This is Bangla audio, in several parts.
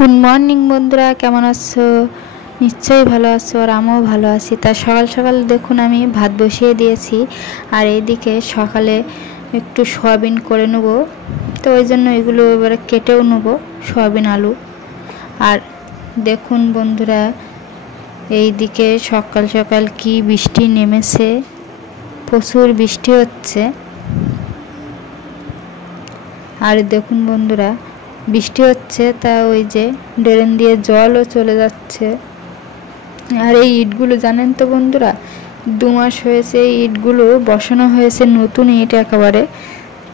গুড মর্নিং বন্ধুরা, কেমন আছো? নিশ্চয়ই ভালো আছো, আর আমিও ভালো আছি। তা সকাল সকাল দেখুন আমি ভাত বসিয়ে দিয়েছি, আর এইদিকে সকালে একটু সয়াবিন করে নেব। তো ওই জন্য এগুলো এবারে কেটেও নেব, সয়াবিন আলু। আর দেখুন বন্ধুরা, এইদিকে সকাল সকাল কি বৃষ্টি নেমেছে, প্রচুর বৃষ্টি হচ্ছে। আর দেখুন বন্ধুরা, বৃষ্টি হচ্ছে, তা ওই যে ড্রেন দিয়ে জলও চলে যাচ্ছে। আর এই ইটগুলো জানেন তো বন্ধুরা, 2 মাস হয়েছে এই ইটগুলো বসানো হয়েছে, নতুন ইট একেবারে।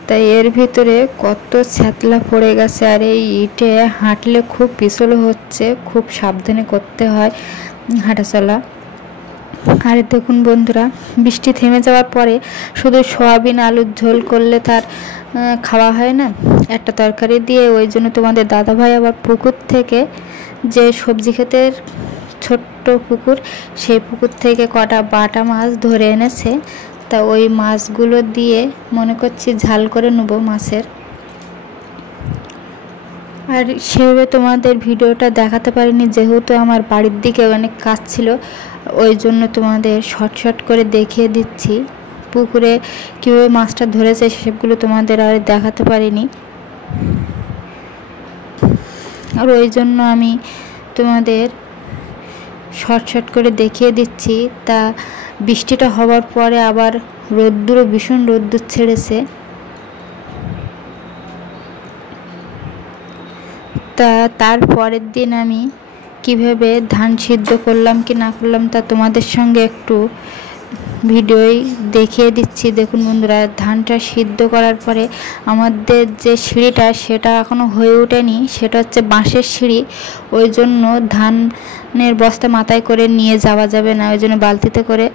তাই এর ভিতরে কত ছ্যাতলা পড়ে গেছে, আর এই ইটে হাঁটলে খুব পিছল হচ্ছে, খুব সাবধানে করতে হয় হাঁটাচলা। আর দেখুন বন্ধুরা, বৃষ্টি থেমে যাওয়ার পরে শুধু সয়াবিন আলুর ঝোল করলে তার খাওয়া হয় না, একটা তরকারি দিয়ে। ওই জন্য তোমাদের দাদাভাই আবার পুকুর থেকে, যে সবজি ক্ষেতের ছোট্ট পুকুর, সেই পুকুর থেকে কটা বাটা মাছ ধরে এনেছে। তা ওই মাছগুলো দিয়ে মনে করছি ঝাল করে নেব মাছের। আর সেভাবে তোমাদের ভিডিওটা দেখাতে পারিনি, যেহেতু আমার বাড়ির দিকে অনেক কাজ ছিল, ওই জন্য তোমাদের শর্ট করে দেখিয়ে দিচ্ছি। পুকুরে কীভাবে মাছটা ধরেছে সেসবগুলো তোমাদের আর দেখাতে পারিনি, আর ওই জন্য আমি তোমাদের শর্ট করে দেখিয়ে দিচ্ছি। তা বৃষ্টিটা হওয়ার পরে আবার রোদ্দুরও, ভীষণ রোদ্দুর ছেড়েছে। তা তার পরের দিন আমি কিভাবে ধান সিদ্ধ করলাম কি না করলাম তা তোমাদের সঙ্গে একটু ভিডিওই দেখিয়ে দিচ্ছি। দেখুন বন্ধুরা, ধানটা সিদ্ধ করার পরে আমাদের যে সিঁড়িটা, সেটা এখনও হয়ে ওঠেনি, সেটা হচ্ছে বাঁশের সিঁড়ি। ওই জন্য ধানের বস্তা মাথায় করে নিয়ে যাওয়া যাবে না, ওই জন্য বালতিতে করে